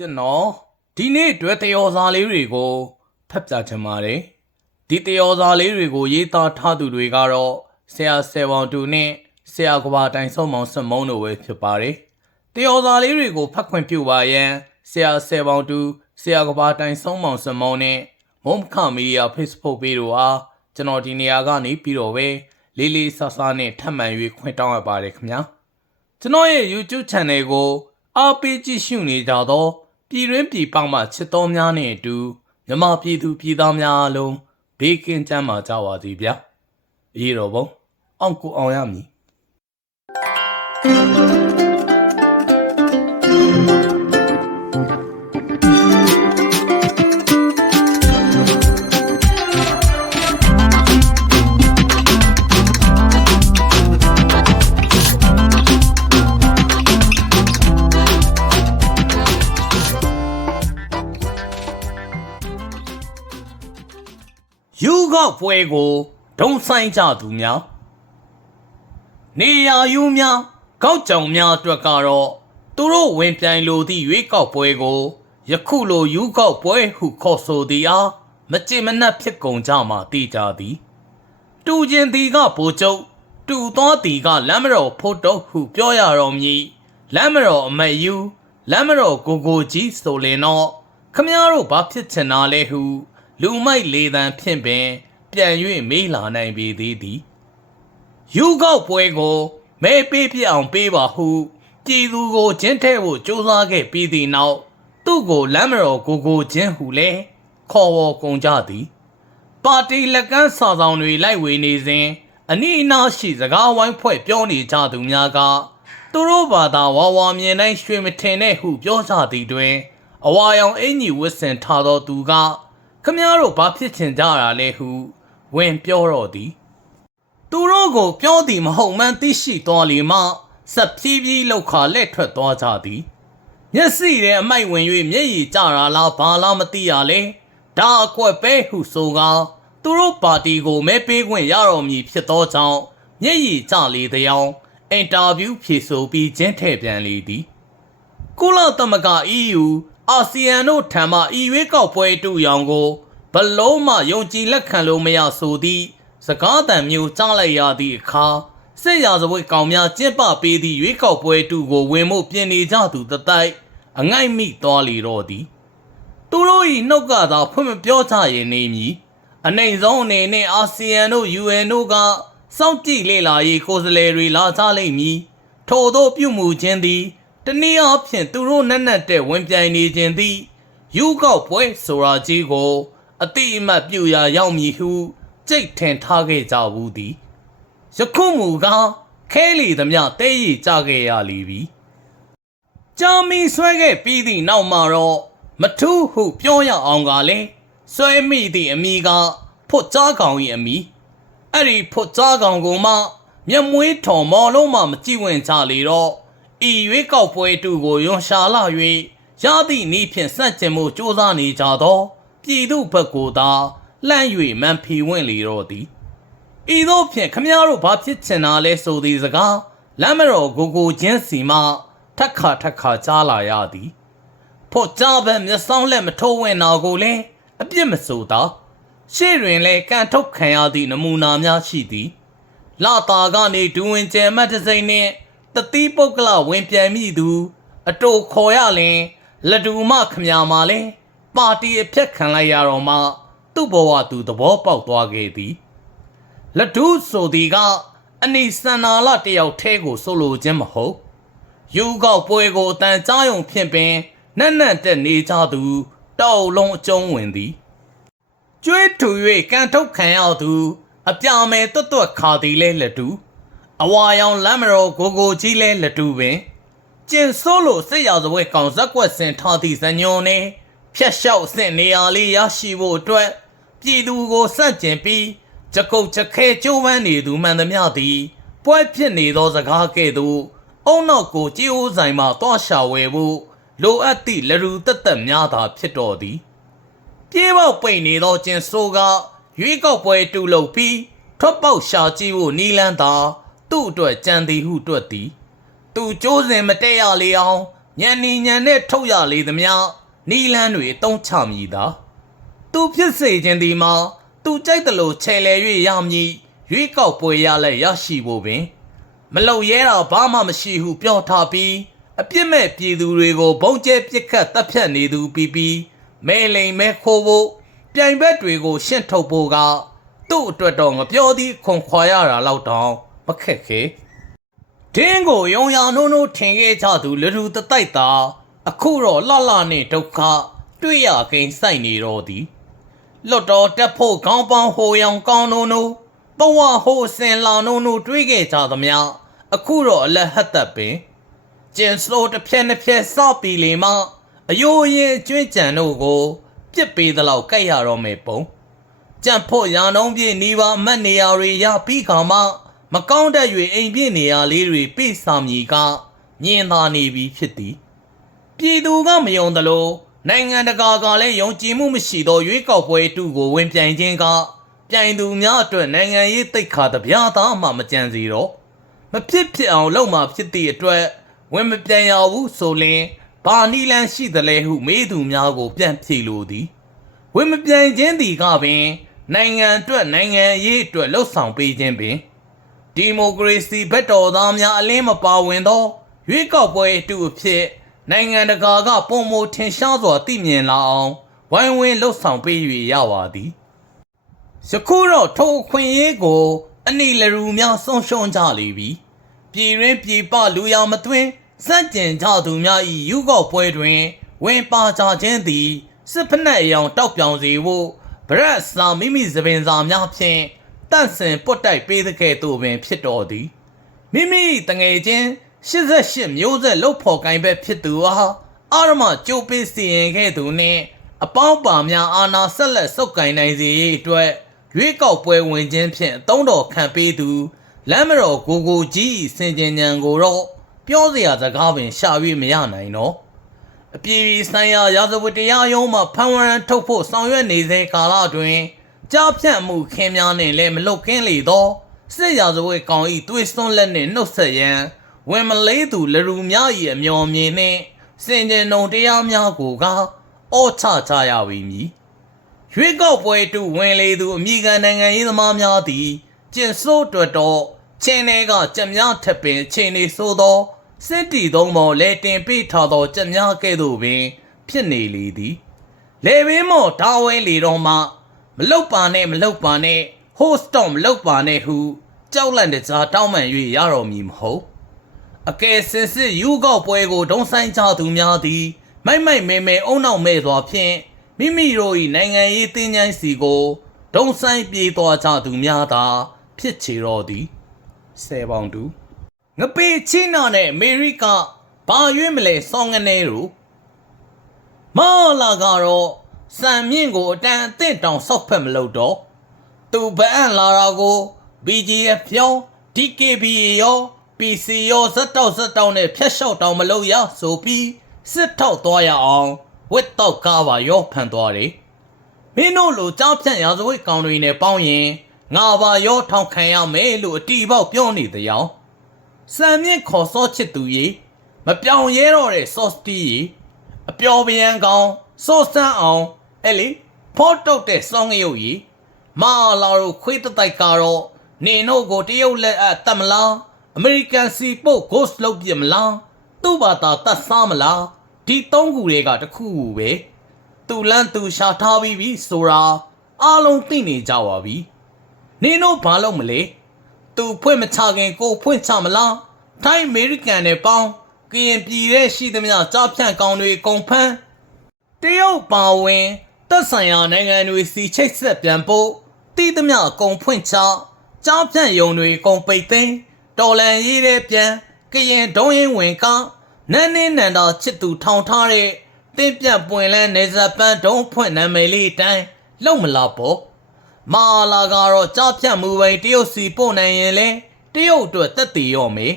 ကျွန်တော်ဒီနေ့အတွက်တယောစာလေးတွေကိုဖတ်ပြချင်ပါတယ်ဒီတယောစာလေးတွေကို ရေးသားထားသူတွေကတော့ဆရာဆယ်ပေါင်တူနဲ့ဆရာကဘာတိုင်ဆုံးမောင်စမုံတို့ပဲဖြစ်ပါတယ်တယောစာလေးတွေကိုဖတ်ခွင့်ပြုပါရန်ဆရာဆယ်ပေါင်တူဆရာကဘာတိုင်ဆုံးမောင်စမုံနဲ့မုံခမီဒီယာ Facebook ပေတို့အားကျွန်တော်ဒီနေရာကနေပြီးတော့ပဲလေးလေးဆဆနဲ့ထပ်မံ၍ခွင့်တောင်းရပါတယ်ခင်ဗျာကျွန်တော်ရဲ့ YouTube Channel ကိုအားပေးကြည့်ရှုနေကြသော ပြည်တွင်းပြည်ပမှချစ်တော်များနဲ့အတူမြမပြည်သူပြည်သားများအားလုံးဘေးကင်းကြမ်းပါကြပါစေဗျာ။အေးတော်ဘုံအောင်ကိုအောင်ရမည် ကောက်ပွဲကိုဒုံဆိုင်ကြသူများနေရာယူများကောက်ကြောင်များအတွက်ကတော့သူတို့ဝင်ပြိုင်လိုသည့်ရွေးကောက်ပွဲကိုယခုလိုယူကောက်ပွဲဟုခေါ်ဆိုသည်အားမကြင်မနှက်ဖြစ်ကုန်ကြမှာသိကြသည် တူချင်းတီကဘိုလ်ချုပ်တူသောတီကလမ်းမတော်ဖို့တော့ဟုပြောရတော်မူလမ်းမတော်အမတ်ယူလမ်းမတော်ကိုကိုကြီးဆိုလင်တော့ခမည်းတော်ဘာဖြစ်ချင်တာလဲဟု လူမိုက်လေတံဖြင့်ပင် ပြန်၍မေးလာနိုင်ပေသေးသည်ယူကောက်ပွဲကိုမဲပေးပြအောင်ပေးပါဟုပြည်သူကိုကျင်းထဲဖို့ကြိုးစားခဲ့ပြီးသည့်နောက်သူ့ကိုလမ်းမတော်ကိုကိုချင်းဟုလဲခေါ်ဝေါ်ကုန်ကြသည် ပါတီလက်ကမ်းစာဆောင်တွေလိုက်ဝေနေစဉ်အနီးအနားရှိစကားဝိုင်းဖွဲ့ပြောနေကြသူများကသူတို့ဘာသာဝါဝါမြင်တိုင်းရွှေမထင်တဲ့ဟုပြောကြသည်တွင်အဝါရောင်အင်ကြီးဝတ်ဆင်ထားသောသူကခမည်းတော်ဘာဖြစ်ချင်ကြတာလဲဟု ဝင်ပြောတော့သည် သူတို့ကိုပြောသည်မဟုတ်မှန်းသိရှိသွားလီမှစက်ဖြည်းဖြည်းလောက်ခါလက်ထွက်သွားကြသည်မျက်စိထဲအမိုက်ဝင်၍မျက်ရည်ကျတာလားဘာလားမသိရလဲဒါအကွက်ပဲဟုဆိုကားသူတို့ပါတီကိုမဲပေးခွင့်ရတော်မူဖြစ်သောကြောင့်မျက်ရည်ကျလေသည်အောင်အင်တာဗျူးဖြေဆိုပြီးကျင်းထည့်ပြန်လေသည်ကုလသမဂ္ဂ EU အာဆီယံတို့ထံမှဤရွေးကောက်ပွဲတူရောင်ကို ဘလုံးမှယုံကြည်လက်ခံလို့မရဆိုသည့်စကားသံမျိုးကြားလိုက်ရသည့်အခါစစ်ရာဇဝတ်ကောင်များကျင့်ပပေးသည့်ရွေးကောက်ပွဲတူကိုဝင်မှုပြင်နေကြသူတတိုက်အငိုက်မိသွားလေတော့သည်သူတို့၏နှုတ်ကသာဖွင့်မပြောကြရင်နေမည်အနိုင်ဆုံးအနေနဲ့အာဆီယံတို့ UN တို့ကစောင့်ကြည့်လေ့လာရေးကိုယ်စားလှယ်တွေလာကြလိမ့်မည်ထို့သောပြုမှုခြင်းသည်တနည်းအားဖြင့်သူတို့နက်နက်တဲ့ဝင်ပြိုင်နေခြင်းသည်ယူကောက်ပွဲဆိုတာကြီးကို အတိအမှတ်ပြုရာရောက်မည်ဟုကြိတ်ထင်ထားခဲ့ကြဘူးသည်ယခုမူကားခဲလီသမျှတဲရည်ကြခဲ့ရလီပြီကြာမီဆွဲခဲ့ပြီးသည့်နောက်မှာတော့မထူးဟုပြောရအောင်ကလည်းဆွဲမိသည့်အမိကဖွတ်ကြားကောင်၏အမိအဲ့ဒီဖွတ်ကြားကောင်ကမှမျက်မွေးထုံမော်လုံးမှမကြည့်ဝင်ကြလေတော့ဤရွေးကောက်ပွဲတူကိုယွန်ရှာလာ၍ရသည့်ဤဖြင့်စန့်ကျင်မှုစူးစမ်းနေကြသော ပြည်သူဘက်ကိုသာလှမ်း၍မန်ဖီဝင့်လေတော့သည်ဤသို့ဖြင့်ခမည်းတော်ဘာဖြစ်ချင်တာလဲဆိုသည်စကားလမ်းမတော်ကိုကိုချင်းစီမှထက်ခါထက်ခါကြားလာရသည်ဖို့ကြားပဲမျက်စောင်းလက်မထိုးဝင်တာကိုလည်းအပြစ်မဆိုသာရှေ့တွင်လည်းကန်ထုတ်ခံရသည့်နမူနာများရှိသည်လာတာကနေဒူဝင်ကျဲမတ်တစိမ့်နှင့်တတိပုတ်ကလဝင်ပြန်မိသူ အတူခေါ်ရလင်လက်တူမခမညာမှာလဲ ပါတီအဖြက်ခံလိုက်ရတော့မှသူ့ဘဝသူသဘောပေါက်သွားခဲ့သည်လက်ဒုဆိုသည်ကအနိစန္နာလတယောက်ထဲကိုဆိုလိုခြင်းမဟုတ်ယူကောက်ပွဲကိုအတန်ကြားယုံဖြင့်ပင်နက်နက်တက်နေကြသူတောက်လုံးအကျုံးဝင်သည်ကျွေးထူ၍ကန်ထုတ်ခံရသူ အပြာမယ်တွတ်တွတ်ခါသည်လဲလက်တူအဝါရောင်လမ်းမတော်ကိုကိုကြီးလဲလက်တူပင်ကျင်ဆိုးလို့စစ်ရဇဝဲကောင်ဇက်ကွက်စင်ထားသည့်ဇညွန်နေ ဖြက်လျှောက်အဆင့်နေရာလေးရရှိဖို့အတွက်ပြည်သူကိုစန့်ကျင်ပြီးကြကုတ်ကြခဲကျိုးပန်းနေသူမှန်သမျှသည် ပွဲဖြစ်နေသောစကားကဲ့သို့အုံနောက်ကိုကြည်အိုးဆိုင်မှတွားရှာဝယ်ဖို့လိုအပ်သည့်လရူတက်တက်များသာဖြစ်တော်သည်ပြေးပေါက်ပိတ်နေသောကျင်ဆိုးကရွေးကောက်ပွဲတူလုပ်ပြီးထွက်ပေါက်ရှာကြည့်ဖို့နီလန်းသာသူ့အတွက်ကြံသည်ဟုတွက်သည် သူကြိုးစင်မတည့်ရလေအောင်ညံနေညံနဲ့ထုတ်ရလေသမျှ နီလန်းတွေတုံးချမည်သာသူဖြစ်စေခြင်းဒီမှာသူကြိုက်တယ်လို့ခြေလဲ၍ရမည်ရွေးကောက်ပွဲရလဲရရှိဖို့ပင် မလုံရဲတာဘာမှမရှိဟုပြောထားပြီးအပြစ်မဲ့ပြည်သူတွေကိုဘုံကျဲပစ်ခတ်တပ်ဖြတ်နေသူပြီးပြီးမဲလိမ်မဲခိုးဖို့ပြိုင်ဘက်တွေကို ရှင့်ထုတ်ဖို့ကသူ့အတွက်တော့ငပြောသည်ခွန်ခွာရတာလောက်တောင်မခက်ခဲဒင်းကိုယုံရနိုးနိုးထင်ခဲ့ကြသူလူလူတတိုက်တာ အခုတော့လှလှနဲ့ဒုက္ခတွေ့ရကိန်းစိုက်နေတော့သည်လွတ်တော်တက်ဖို့ခေါင်းပေါင်းဟိုရောင်ကောင်းနိုးနိုးဘဝဟိုစင်လောင်နိုးနိုးတွေးခဲ့ကြသမျှအခုတော့အလက်ဟတ်သက်ပင်ကျင်စလိုတစ်ဖြက်နှစ်ဖြက်စောက်ပြီးလေမှအယိုးရင်ကျွင်းကြံတို့ကိုပြစ်ပေးသလောက်ကြိုက်ရတော့မယ်ပုံကြံဖို့ရာနှုံးပြည့်နေပါမတ်နေရာတွေရပြီးခါမှမကောင်းတတ်၍အိမ်ပြည့်နေရာလေးတွေပြိစာမည်ကညင်သာနေပြီဖြစ်သည် ပြည်သူကမယုံသလိုနိုင်ငံတကာကလည်းယုံကြည်မှုမရှိသောရွေးကောက်ပွဲအတူကိုဝင်ပြိုင်ခြင်းကပြိုင်သူများအတွက်နိုင်ငံရေးတိတ်ခါတပြားသားမှမကြံစီတော့မဖြစ်ဖြစ်အောင်လုပ်မှဖြစ်သည့်အတွက်ဝင်မပြိုင်ရဘူးဆိုလျှင်ဘာနီလန်းရှိသလဲဟုမေးသူများကို ပြန်ဖြေလိုသည်ဝင်မပြိုင်ခြင်းသည်ကပင် နိုင်ငံအတွက်နိုင်ငံရေးအတွက်လှုပ်ဆောင်ပေးခြင်းပင်ဒီမိုကရေစီဘက်တော်သားများအလင်းမပါဝင်သောရွေးကောက်ပွဲအတူအဖြစ် နိုင်ငံတကာကပုံမထင်ရှားစွာသိမြင်လာအောင်ဝိုင်းဝန်းလှုပ်ဆောင်ပေး၍ရပါသည်ယခုတော့ထိုအခွင့်အရေးကိုအနိလရူများဆုံးရှုံးကြလေပြီပြည်ရင်းပြည်ပလူရမသွင်းစန့်ကျင်ကြသူများ၏ယူကောက်ပွဲတွင်ဝင်ပါကြခြင်းသည်စစ်ဖက်နှက်အယောင်တောက်ပြောင်စေဖို့ဗရက်စာမိမိသပင်စာများဖြင့်တန့်စင်ပွတ်တိုက်ပေးသကဲ့သို့ပင်ဖြစ်တော်သည်မိမိတငယ်ချင်း 88မျိုးဆက်လုတ်ဖော်ကိုင်းဘက်ဖြစ်သူဟာအာရမကြိုးပေးစီရင်ခဲ့သူနှင့်အပေါင်းပါများအာနာဆက်လက်စုပ်ကိုင်းနိုင်စေရေးအတွက်ရွေးကောက်ပွဲဝင်ခြင်းဖြင့်အတုံးတော်ခံပေးသူလမ်းမတော်ကိုကိုကြီး၏စင်ကြင်ညံကိုတော့ပြောစရာစကားပင်ရှာ၍မရနိုင်တော့အပြည်ပြည်ဆိုင်ရာရာဇဝတ်တရားရုံးမှဖမ်းဝရမ်းထုတ်ဖို့ဆောင်ရွက်နေစေကာလတွင်ကြားဖြတ်မှုခင်းများနှင့်လည်းမလုတ်ကင်းလေသောစစ်ရာဇဝတ်ကောင်၏သွေးစွန်းလက်နှင့်နှုတ်ဆက်ရန် ဝင်မလေးသူလရူများ၏အမျော်မြင်နှင့်စင်ကြင်ုံတရားများကိုကအောချချရဝီမည်ရွေးကောက်ပွဲတူဝင်လေသူအမိကန်နိုင်ငံရေးသမားများသည်ကျင်ဆိုးတွတ်တော့ချင်းတွေကကြက်များထပ်ပင်ချင်းနေဆိုသောစစ်တီသုံးပေါ်လဲတင်ပေးထားသောကြက်များကဲ့သို့ပင် ဖြစ်နေလေသည်လေဘင်းမော်ဒါဝဲလေတော့မှမလုတ်ပါနဲ့မလုတ်ပါနဲ့ host တော့မလုတ်ပါနဲ့ဟုကြောက်လန့်တကြားတောင်းပန်၍ရတော်မူမဟုတ် အကယ်စင်စစ်ယူကောက်ပွဲကိုဒုံဆိုင်ကြသူများသည်မိုက်မိုက်မဲမဲအုံနောက်မဲ့စွာဖြင့်မိမိတို့၏နိုင်ငံရေးတင်းကျိုင်းစီကိုဒုံဆိုင်ပြေးသွားကြသူများသာ ဖြစ်ချေတော်သည်ဆယ်ပေါင်တူငပေချင်းနာနဲ့အမေရိကဘာရွေးမလဲဆောင်းငနေတို့မောလာကတော့စံမြင့်ကိုအတန်အသင့်တောင်ဆောက်ဖက်မလို့တော့သူဗအံ့လာတာကို BGF ရော DKBA ရော PC ရောဇက်တောက်ဇက်တောက်နဲ့ဖျက်လျှောက်တောင်မလို့ရဆိုပြီးစစ်ထောက်သွားရအောင်ဝစ်တော့ကားပါရောဖန်သွားတယ်မင်းတို့လိုကြောက်ဖြန့်ရာဇဝတ်ကောင်တွေနဲ့ပေါင်းရင်ငါပါရောထောင်ခံရမယ်လို့အတီပေါက်ပြောနေတဲ့ရောင်စံမြင့်ခေါ်စောချစ်သူကြီးမပြောင်ရဲတော့တဲ့ sauce တီးကြီးအပျော်ပြန်ကောင်စောစမ်းအောင်အဲ့လေဖောတုတ်တဲ့စောင်းငရုတ်ကြီးမာလာတို့ခွေးတတိုက်ကတော့နင်တို့ကိုတရုတ်လက်အပ်တတ်မလား အမေရိကန်စီပို့ ghost လုပ်ပြမလားသူ့ဘာသာတတ်စားမလားဒီသုံးခုတွေကတစ်ခုခုပဲသူလန်းသူရှာထားပြီးပြီဆိုတာအားလုံးသိနေကြပါပြီနင်တို့ဘာလုပ်မလဲသူဖွင့်မချခင်ကိုဖွင့်ချမလားထိုင်းအမေရိကန်နဲ့ပေါင်းကရင်ပြည်ရဲ့ရှိသမျှကြားဖြန့်ကောင်တွေအကုန်ဖမ်းတရုတ်ပါဝင်သက်ဆိုင်ရာနိုင်ငံတွေစီချိတ်ဆက်ပြန်ဖို့တည်သမျှအကုန်ဖွင့်ချကြားဖြန့်ယုံတွေအကုန်ပိတ်သိမ်း တော်လန်ရေးတဲ့ပြန်ကရင်ဒုံးရင်ဝင်ကနန်းနေနန္တာချစ်သူထောင်ထားတဲ့တင်းပြတ်ပွင့်လန်းနေဇပန်းဒုံးဖွင့်နာမည်လေးအတိုင်းလုံမလာပေါ့မာလာကတော့ကြားဖြန့်မှုပဲတရုတ်စီပို့နိုင်ရင်လေတရုတ်အတွက်တက်တည်ရောမေ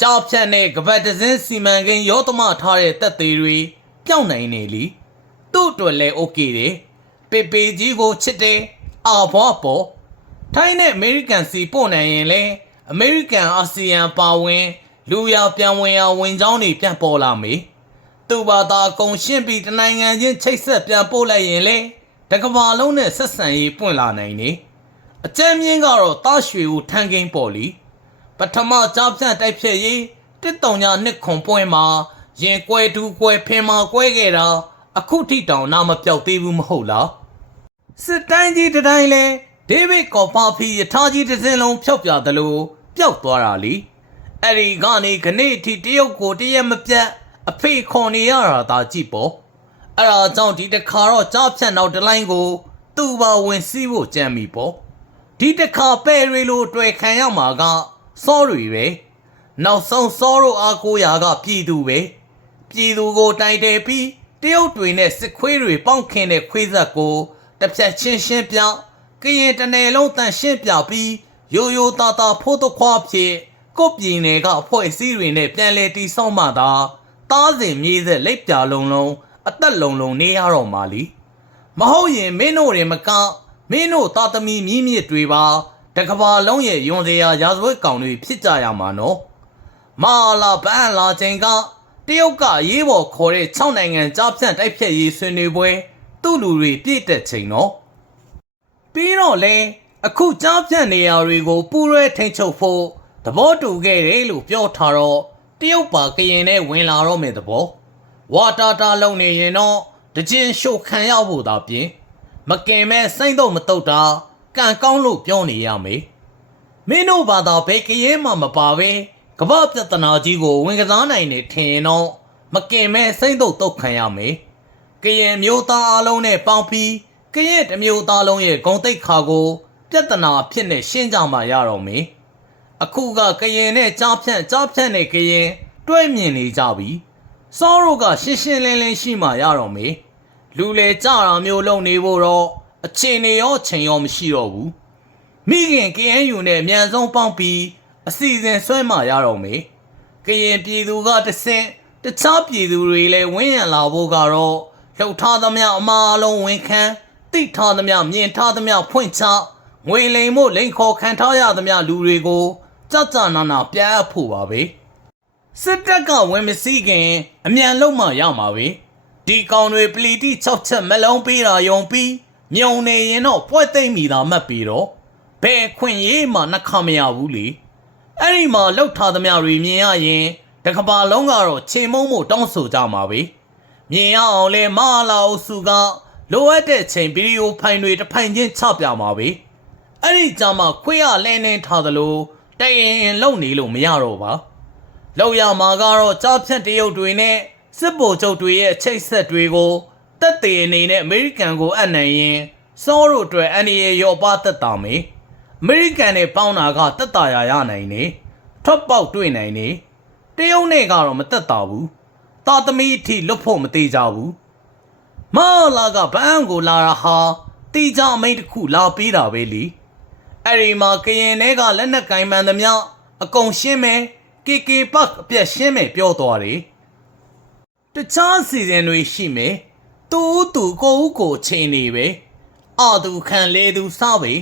ကြားဖြန့်တဲ့ကပတ်တစင်းစီမံကိန်းရောသမထားတဲ့တက်သေးတွေပျောက်နိုင်နေလीသူ့အတွက်လည်း okay တယ်ပေပေကြီးကိုချစ်တယ်အာဘွားပေါ်ထိုင်းနဲ့အမေရိကန်စီပို့နိုင်ရင်လေ အမေရိကန်အာဆီယံပါဝင် လူရပြန်ဝင်ရဝင်ချောင်းတွေပြန်ပေါ်လာမေသူ့ဘာသာကုံရှင်းပြီးတနိုင်ငံချင်းချိတ်ဆက်ပြန်ပို့လိုက်ရင်လေတကဘာလုံးနဲ့ဆက်ဆံရေးပွင့်လာနိုင်နေအကြမ်းမြင့်ကတော့တားရွှေကိုထန်းကိန်းပေါ်လီပထမကြားဖြန့်တိုက်ဖြတ်ရေးတစ်တုံညာနှစ်ခွန်ပွဲမှာရင်ကွဲတူကွဲဖင်မာကွဲခဲ့တာအခုထိတောင်နာမပြောက်သေးဘူးမဟုတ်လားစစ်တိုင်းကြီးတစ်တိုင်းလဲဒေးဗစ်ကော်ပါဖီယထာကြီးတစ်စင်းလုံးဖျောက်ပြသလို ပျောက်သွားတာလीအဲ့ဒီကနေခနေ့အထိတရုတ်ကိုတရက်မပြတ်အဖေခွန်နေရတာဒါကြည့်ပေါ့အဲ့ဒါကြောင့်ဒီတစ်ခါတော့ကြားဖြတ်နောက်တစ်လိုင်းကို သူ့ဘာဝင်စီးဖို့ကြံပြီပေါ့ဒီတစ်ခါပဲရီလိုတွေ့ခံရမှာကစောရီပဲနောက်ဆုံးစောရိုအားကိုရာကပြည်သူပဲပြည်သူကိုတိုင်တယ်ပြီးတရုတ်တွေနဲ့စစ်ခွေးတွေပေါင့်ခင်းတဲ့ခွေးဆက်ကိုတစ်ဖြတ်ချင်းရှင်းပြကရင်တနယ်လုံးတန်ရှင်းပြပြီး ရိုးရိုးသားသားဖိုးတခွားဖြစ်ကိုယ့်ပြည်နယ်ကအဖွဲ့အစည်းတွေနဲ့ပြန်လည်တည်ဆောက်မှသာတားစဉ်မြေးဆက်လက်ပြလုံးလုံးအသက်လုံးလုံးနေရတော့မှလीမဟုတ်ရင်မင်းတို့တွေမကမင်းတို့သားသမီးမြင့်မြင့်တွေပါတကဘာလုံးရဲ့ယွန်စရာရာဇဝတ်ကောင်တွေဖြစ်ကြရမှာနော်မာလာဘန်လာချိန်ကတရုတ်ကရေးပေါ်ခေါ်တဲ့6နိုင်ငံကြားဖြန့်တိုက်ဖြတ်ရေးဆွေးနွေးပွဲ သူ့လူတွေပြည့်တက်ချိန်တော့ပြီးတော့လဲ အခုကြားပြန့်နေရာတွေကိုပူးရဲထိန်ချုပ်ဖို့သဘောတူခဲ့တယ်လို့ပြောထားတော့တရုတ်ပါကရင်နဲ့ဝင်လာတော့မယ်သဘောဝါတာတာလုံနေရင်တော့တကြင်ရှို့ခံရဖို့သာပြင်မကင်မဲ့စိမ့်တော့မတုတ်တာကံကောင်းလို့ပြောနေရမယ်မင်းတို့ဘာသာဘယ်ကရင်မှမပါပဲကမ္ဘာပြဿနာကြီးကိုဝင်ကစားနိုင်နေထင်ရင်တော့မကင်မဲ့စိမ့်တော့တုတ်ခံရမယ်ကရင်မျိုးသားအလုံးနဲ့ပေါင်းပြီးကရင်တစ်မျိုးသားလုံးရဲ့ဂုံတိတ်ခါကို ပြဿနာဖြစ်နေရှင်းကြမှာရတော့မေအခုကကရင်နဲ့ကြားဖြန့်ကြားဖြန့်နဲ့ကရင်တွဲမြင်နေကြပြီစောရိုကရှင်းရှင်းလင်းလင်းရှိမှရတော့မေလူလေကြတာမျိုးလုံနေဖို့တော့အချိန်နေရောချိန်ရောမရှိတော့ဘူးမိခင် KNU နဲ့အမြန်ဆုံးပေါင်းပြီးအစီအစဉ်ဆွဲမှရတော့မေကရင်ပြည်သူကတဆင့်တခြားပြည်သူတွေလည်းဝင်းရံလာဖို့ကတော့လှုပ်ထားသမျှအမားအလုံးဝန်ခံတိထားသမျှမြင်ထားသမျှဖွင့်ချ ငွေလိမ်မှုလိန်ခေါ်ခံထားရသမျှလူတွေကိုကြကြနာနာပြအပ်ဖို့ပါပဲစစ်တပ်ကဝင်မစည်းခင်အမြန်လုံးမှရမှာပဲဒီကောင်တွေပလီတိ6ချက်မလုံးပေးတာယုံပြီးမြုံနေရင်တော့ပွဲသိမ့်မိတာမှတ်ပြီးတော့ဘယ်ခွင့်ရေးမှနှခမရဘူးလေအဲ့ဒီမှာလှုပ်ထားသမျှတွေမြင်ရရင်တကဘာလုံးကတော့ချိန်မုံမို့တောင်းဆိုကြမှာပဲမြင်ရအောင်လဲမဟာလာအုပ်စုကလိုအပ်တဲ့ချိန်ဗီဒီယိုဖိုင်တွေတစ်ဖိုင်ချင်းချပြမှာပဲ အဲ့ဒီကြမှာခွေးရလဲနေထားသလိုတရင်ရင်လုံနေလို့မရတော့ပါလောက်ရမှာကတော့ကြားဖြတ်တရုတ်တွေနဲ့စစ်ဗိုလ်ချုပ်တွေရဲ့ချိတ်ဆက်တွေကိုတက်သေးအနေနဲ့အမေရိကန်ကိုအပ်နိုင်ရင်စောတို့အတွက်အန်ဒီရောပါတက်တာမေအမေရိကန်နဲ့ပေါင်းတာကတက်တာရရနိုင်နေထွက်ပေါက်တွေ့နိုင်နေတရုတ်နဲ့ကတော့မတက်တာဘူးတာသမီအထိလွတ်ဖို့မသေးကြဘူးမလာကဘန်းကိုလာတာဟာတီကြအမိတ်တစ်ခုလာပေးတာပဲလीအဲ့ ဒီမှာကရင်တွေကလက်နက်ကင်မှန်သမျှအကုန်ရှင်းမယ်ကေကေပတ်အပြက်ရှင်းမယ်ပြောသွားတယ်တခြားစီစဉ်တွေရှိမယ်တူတူကိုဦးကိုချိန်နေပဲအာသူခံလေသူစားပဲ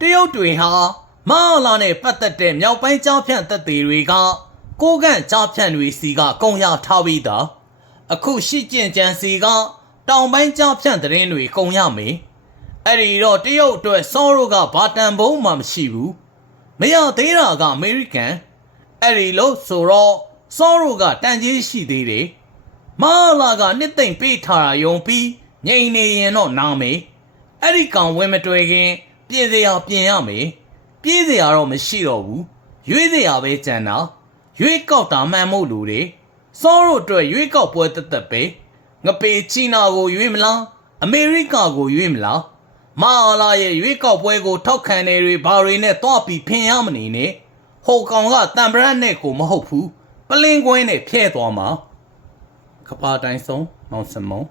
တရုတ်တွေဟာမဟာလာနဲ့ပတ်သက်တဲ့မြောက်ပိုင်းကြားဖြန့်တပ်တွေတွေကကိုကန့်ကြားဖြန့်တွေစီကကုံရထားပြီးသားအခုရှိကျင်ကြံစီကတောင်ပိုင်းကြားဖြန့်သတင်းတွေကုံရမယ် အဲ့ဒီတော့တရုတ်အတွက်စောရိုကဘာတန်ဘုံမှမရှိဘူးမရသေးတာကအမေရိကန်အဲ့ဒီလို့ဆိုတော့စောရိုကတန်ကြီးရှိသေးတယ်မဟာလာကနှစ်သိမ့်ပေးထားတာယုံပြီးငြိမ်နေရင်တော့နာမယ်အဲ့ဒီကောင်ဝင်မတွေ့ခင် ပြည်စရာပြင်ရမယ်ပြည်စရာတော့မရှိတော့ဘူးရွေးစရာပဲကြံတာရွေးကောက်တာမှန်မို့လူတွေစောတို့အတွက်ရွေးကောက်ပွဲတက်တက်ပဲငပေချီနာကိုရွေးမလားအမေရိကကိုရွေးမလား မဟာလာရဲ့ရွေးကောက်ပွဲကိုထောက်ခံနေတွေဘာတွေနဲ့တွားပြီးဖင်ရမနေနဲ့ဟိုကောင်ကတံပရတ်နဲ့ကိုမဟုတ်ဘူးပလင်းကွင်းနဲ့ဖျဲ့သွားမှာကပါတိုင်းဆုံးမောင်စမုံ